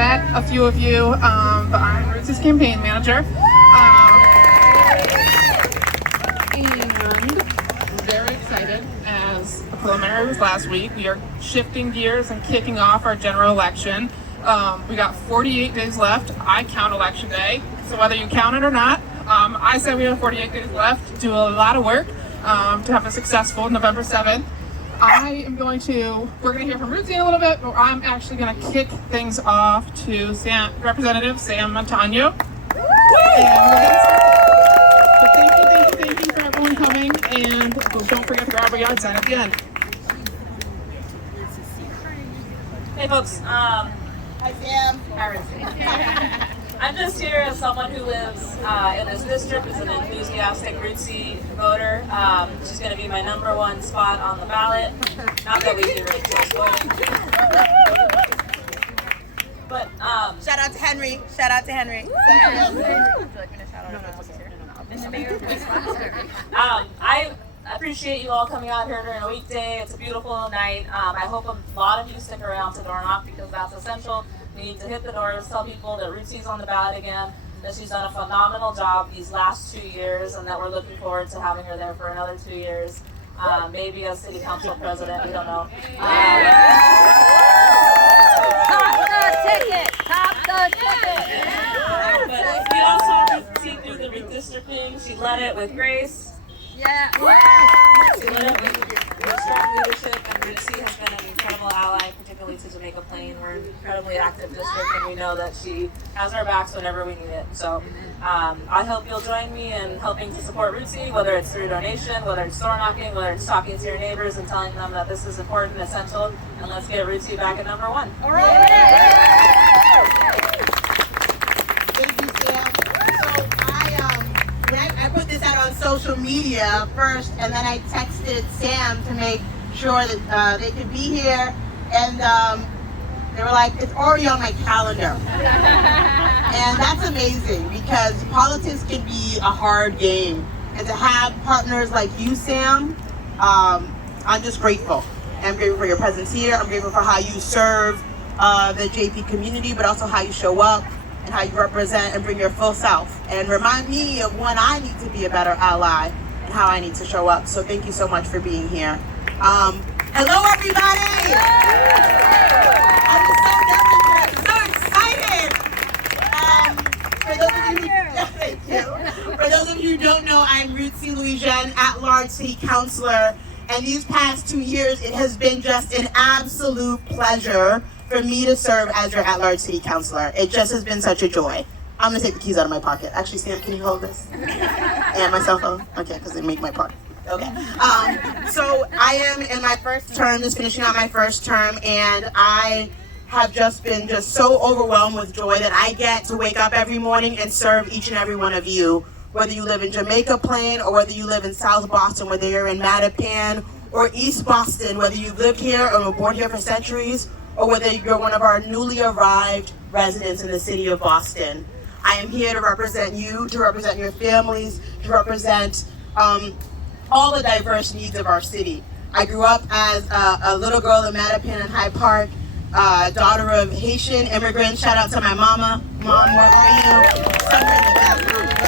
met a few of you, but I'm Ruthzee's campaign manager. And I'm very excited. As the preliminary was last week, we are shifting gears and kicking off our general election. We got 48 days left. I count election day, so whether you count it or not, I say we have 48 days left to do a lot of work to have a successful November 7th. We're going to hear from Ruthzee in a little bit, but I'm actually going to kick things off to Representative Sam Montano. But thank you for everyone coming, and don't forget to grab a yard sign at the end. Hey folks, hi Sam. Hi Ruthzee. I'm just here as someone who lives in this district, is an enthusiastic Ruthzee voter. She's going to be my #1 spot on the ballot. Not that we do really close voting. But shout out to Henry. Shout out to Henry. I appreciate you all coming out here during a weekday. It's a beautiful night. I hope a lot of you stick around to door knock because that's essential. We need to hit the doors, tell people that Ruthzee's on the ballot again, that she's done a phenomenal job these last 2 years, and that we're looking forward to having her there for another 2 years. Maybe as city council president, we don't know. Top the ticket! But we also Ruthzee through the redistricting. She led it with grace. Yeah. She led it with strong leadership, and Ruthzee has been an incredible ally, particularly to Jamaica Plain. We're an incredibly active district, and we know that she has our backs whenever we need it. So I hope you'll join me in helping to support Ruthzee, whether it's through donation, whether it's door knocking, whether it's talking to your neighbors and telling them that this is important and essential, and let's get Ruthzee back at #1. All right. Thank you, Sam. So I put this out on social media first, and then I texted Sam to make sure that they could be here, and they were like, it's already on my calendar. And that's amazing because politics can be a hard game, and to have partners like you, Sam, I'm just grateful. I'm grateful for your presence here. I'm grateful for how you serve the JP community, but also how you show up and how you represent and bring your full self and remind me of when I need to be a better ally and how I need to show up. So thank you so much for being here. Hello, everybody! I'm so excited! For those of you who don't know, I'm Ruthzee Louisjeune, at-large city councilor, and these past 2 years, it has been just an absolute pleasure for me to serve as your at-large city councilor. It just has been such a joy. I'm gonna take the keys out of my pocket. Actually, Sam, can you hold this? And my cell phone? Okay, because they make my pocket. Okay. So I am in my first term, just finishing out my first term, and I have just been so overwhelmed with joy that I get to wake up every morning and serve each and every one of you, whether you live in Jamaica Plain or whether you live in South Boston, whether you're in Mattapan or East Boston, whether you've lived here or were born here for centuries, or whether you're one of our newly arrived residents in the city of Boston. I am here to represent you, to represent your families, to represent all the diverse needs of our city. I grew up as a little girl in Mattapan and Hyde Park, daughter of Haitian immigrants. Shout out to my mama. Mom, where are you? Somewhere in the back, probably.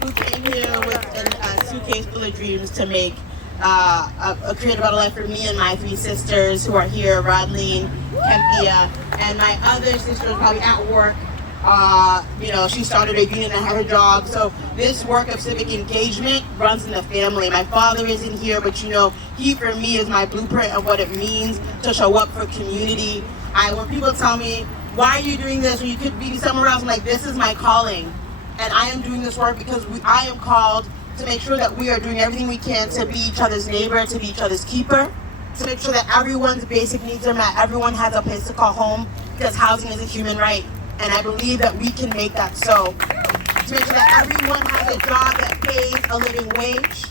Who came here with a suitcase full of dreams to make create a better life for me and my 3 sisters who are here, Rodleen, Kempia, and my other sister is probably at work. She started a union and had her job. So this work of civic engagement runs in the family. My father isn't here, but he for me is my blueprint of what it means to show up for community. When people tell me, why are you doing this when you could be somewhere else, I'm like, this is my calling. And I am doing this work because I am called to make sure that we are doing everything we can to be each other's neighbor, to be each other's keeper, to make sure that everyone's basic needs are met, everyone has a place to call home, because housing is a human right. And I believe that we can make that so. To make sure that everyone has a job that pays a living wage.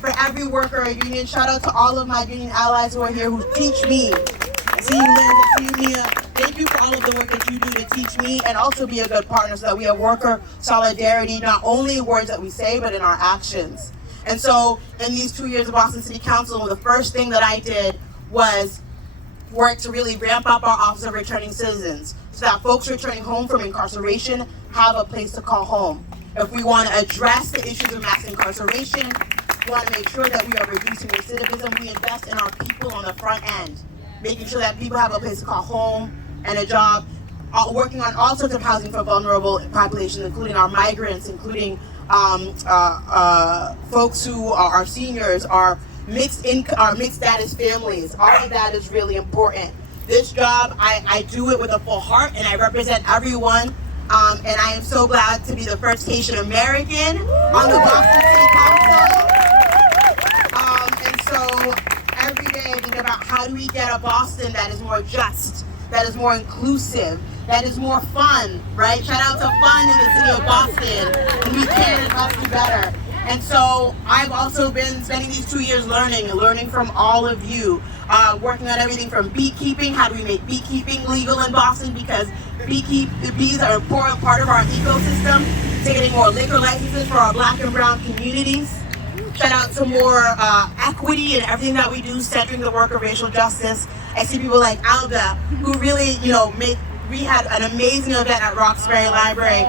For every worker a union. Shout out to all of my union allies who are here who teach me. I see you, Linda, see you, Mia. Thank you for all of the work that you do to teach me and also be a good partner so that we have worker solidarity, not only in words that we say, but in our actions. And so in these 2 years of Boston City Council, the first thing that I did was work to really ramp up our Office of Returning Citizens so that folks returning home from incarceration have a place to call home. If we want to address the issues of mass incarceration, we want to make sure that we are reducing recidivism. We invest in our people on the front end, making sure that people have a place to call home and a job, working on all sorts of housing for vulnerable populations, including our migrants, including folks who are our seniors, our mixed status families. All of that is really important. This job, I do it with a full heart, and I represent everyone. And I am so glad to be the first Haitian American on the Boston City Council. And so every day I think about how do we get a Boston that is more just, that is more inclusive, that is more fun, right? Shout out to fun in the city of Boston. And we can and must do better. And so I've also been spending these 2 years learning from all of you, working on everything from beekeeping. How do we make beekeeping legal in Boston? Because bees are an important part of our ecosystem. To getting more liquor licenses for our Black and brown communities. Shout out to more equity in everything that we do, centering the work of racial justice. I see people like Alda, who really, we had an amazing event at Roxbury Library,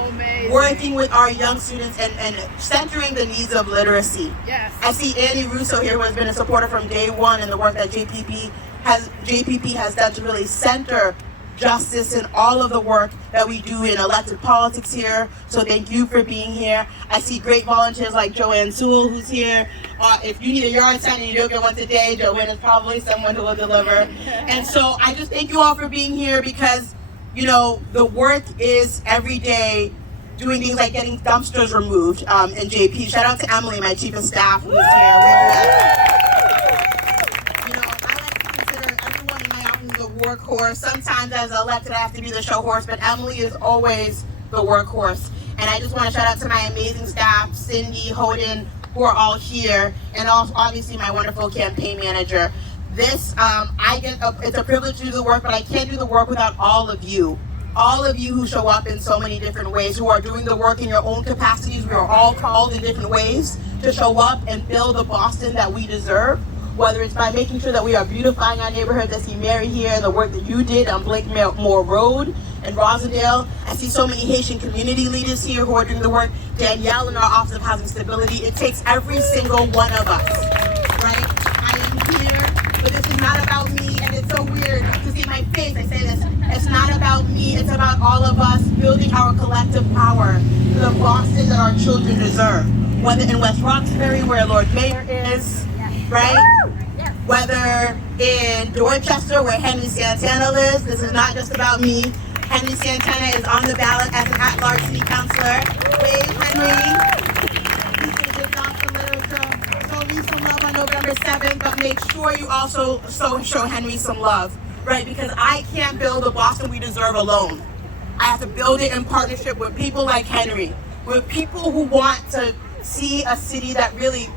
working with our young students and centering the needs of literacy. Yes. I see Annie Russo here, who has been a supporter from day one in the work that JPP has done to really center justice in all of the work that we do in elected politics here. So thank you for being here. I see great volunteers like Joanne Sewell, who's here. If you need a yard sign and you don't get one today, Joanne is probably someone who will deliver. And so I just thank you all for being here because the work is every day doing things like getting dumpsters removed in JP. Shout out to Emily, my chief of staff, who's here. I like to consider everyone in my office the workhorse. Sometimes as elected I have to be the show horse, but Emily is always the workhorse. And I just want to shout out to my amazing staff, Cindy, Hoden, who are all here, and also obviously my wonderful campaign manager. It's a privilege to do the work, but I can't do the work without all of you who show up in so many different ways, who are doing the work in your own capacities. We are all called in different ways to show up and build the Boston that we deserve, whether it's by making sure that we are beautifying our neighborhoods. I see Mary here and the work that you did on Blake Moore Road in Rosendale. I see so many Haitian community leaders here who are doing the work. Danielle in our Office of Housing Stability. It takes every single one of us, right? I am here. But this is not about me, and it's so weird to see my face. I say this. It's not about me. It's about all of us building our collective power to the Boston that our children deserve. Whether in West Roxbury, where Lord Mayor is, right? Whether in Dorchester, where Henry Santana lives. This is not just about me. Henry Santana is on the ballot as an at-large city councilor. Wave, Henry. He's going to give Dr. Litter to show me some love on November 7th, but make sure you also show Henry some love, right? Because I can't build the Boston we deserve alone. I have to build it in partnership with people like Henry, with people who want to see a city that really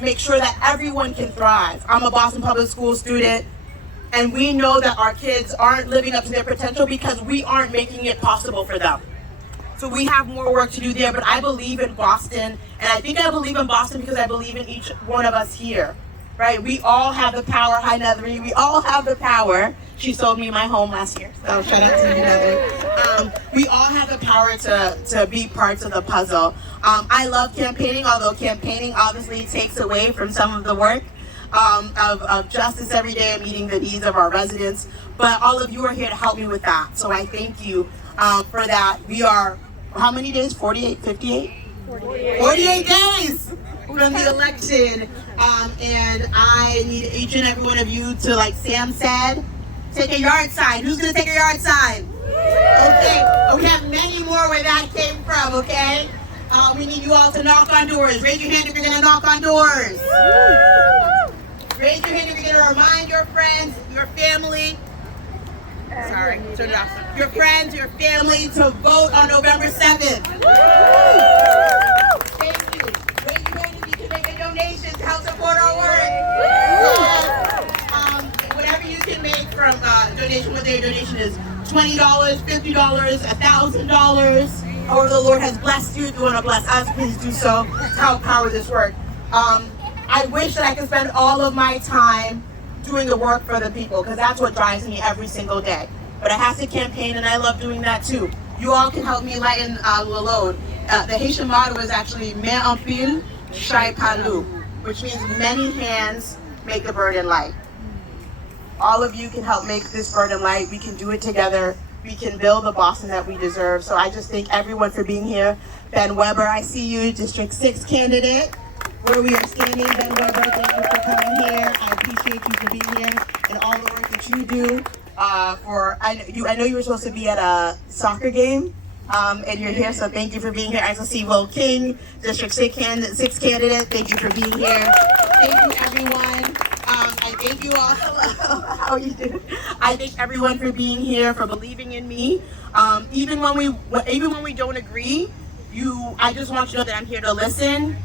make sure that everyone can thrive. I'm a Boston Public School student, and we know that our kids aren't living up to their potential because we aren't making it possible for them. So we have more work to do there, but I believe in Boston, and I think I believe in Boston because I believe in each one of us here, right? We all have the power. Hi, Nethery. We all have the power. She sold me my home last year, so shout out to you, Nethery. We all have the power to be parts of the puzzle. I love campaigning, although campaigning obviously takes away from some of the work of justice every day and meeting the needs of our residents. But all of you are here to help me with that, so I thank you for that. We are, how many days? 48, 58? 48 days from the election. And I need each and every one of you to, like Sam said, take a yard sign. Who's going to take a yard sign? Okay, we have many more where that came from, okay? We need you all to knock on doors. Raise your hand if you're going to knock on doors. Raise your hand if you're going to remind your friends, your family. Sorry, turn it off. Your friends, your family to vote on November 7th. Thank you. Raise your hand if you can make a donation to help support our work. Whatever you can make from donation, whether your donation is $20, $50, $1,000, however the Lord has blessed you. If you want to bless us, please do so. To help power this work. I wish that I could spend all of my time doing the work for the people, because that's what drives me every single day. But I have to campaign, and I love doing that too. You all can help me lighten the load. The Haitian motto is actually "Main en pile, chai palou," which means many hands make the burden light. All of you can help make this burden light. We can do it together. We can build the Boston that we deserve. So I just thank everyone for being here. Ben Weber, I see you, District 6 candidate, where we are standing. Ben Weber, thank you for coming here. I appreciate you for being here and all the work that you do. I know you were supposed to be at a soccer game, and you're here, so thank you for being here. I also see Will King, District 6 candidate. Thank you for being here. Thank you, everyone. I thank you all. Hello, how are you doing? I thank everyone for being here, for believing in me. Even when we don't agree, I just want you to know that I'm here to listen,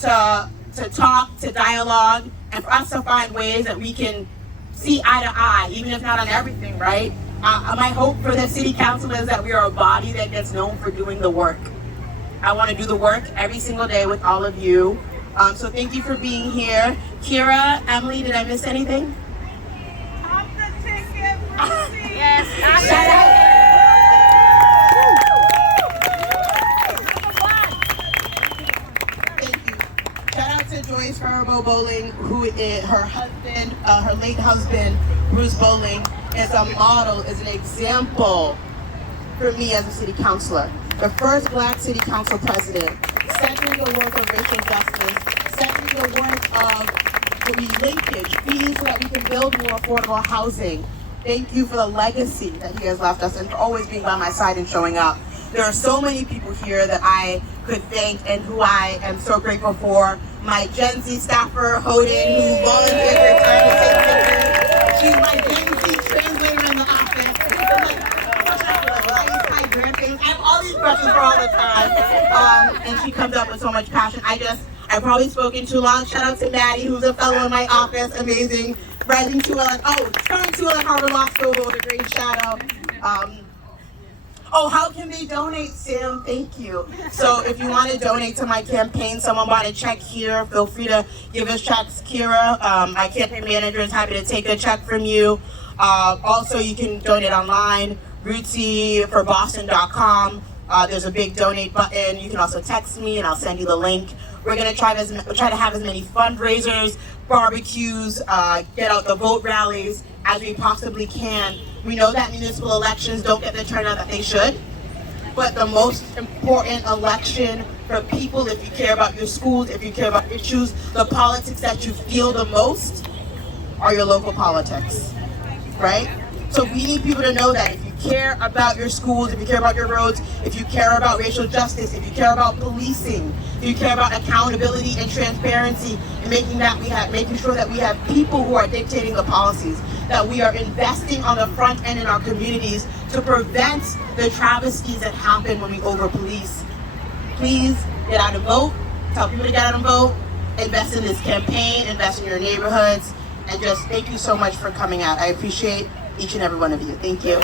to talk, to dialogue, and for us to find ways that we can see eye to eye, even if not on everything, right? My hope for the city council is that we are a body that gets known for doing the work. I want to do the work every single day with all of you. So thank you for being here. Kira, Emily, did I miss anything? Off the ticket, Ruthzee. Yes. Shout out. Thank you. Shout out to Joyce Faribault Bowling, who is her husband, her late husband, Bruce Bowling, is a model, is an example for me as a city councilor. The first Black city council president, centering the work of racial justice, centering the work of the linkage, fees so that we can build more affordable housing. Thank you for the legacy that he has left us and for always being by my side and showing up. There are so many people here that I could thank and who I am so grateful for. My Gen Z staffer, Hoden, who volunteered her time to take pictures. She's my Gen Z translator in the office. I have all these questions for all the time. And she comes up with so much passion. I've probably spoken too long. Shout out to Maddie, who's a fellow in my office. Amazing. Rising to turn to a Harvard Law School with a great shadow. How can they donate, Sam? Thank you. So if you want to donate to my campaign, someone bought a check here. Feel free to give us checks, Kira. My campaign manager is happy to take a check from you. Also, you can donate online. Ruthzee for Boston.com. There's a big donate button. You can also text me and I'll send you the link. We're going to try to have as many fundraisers, barbecues, get out the vote rallies as we possibly can. We know that municipal elections don't get the turnout that they should, but the most important election for people, if you care about your schools, if you care about issues, the politics that you feel the most are your local politics, right? So we need people to know that if you care about your schools, if you care about your roads, if you care about racial justice, if you care about policing, if you care about accountability and transparency, and making sure that we have people who are dictating the policies, that we are investing on the front end in our communities to prevent the travesties that happen when we over-police. Please get out and vote. Tell people to get out and vote. Invest in this campaign. Invest in your neighborhoods. And just thank you so much for coming out. I appreciate each and every one of you. Thank you.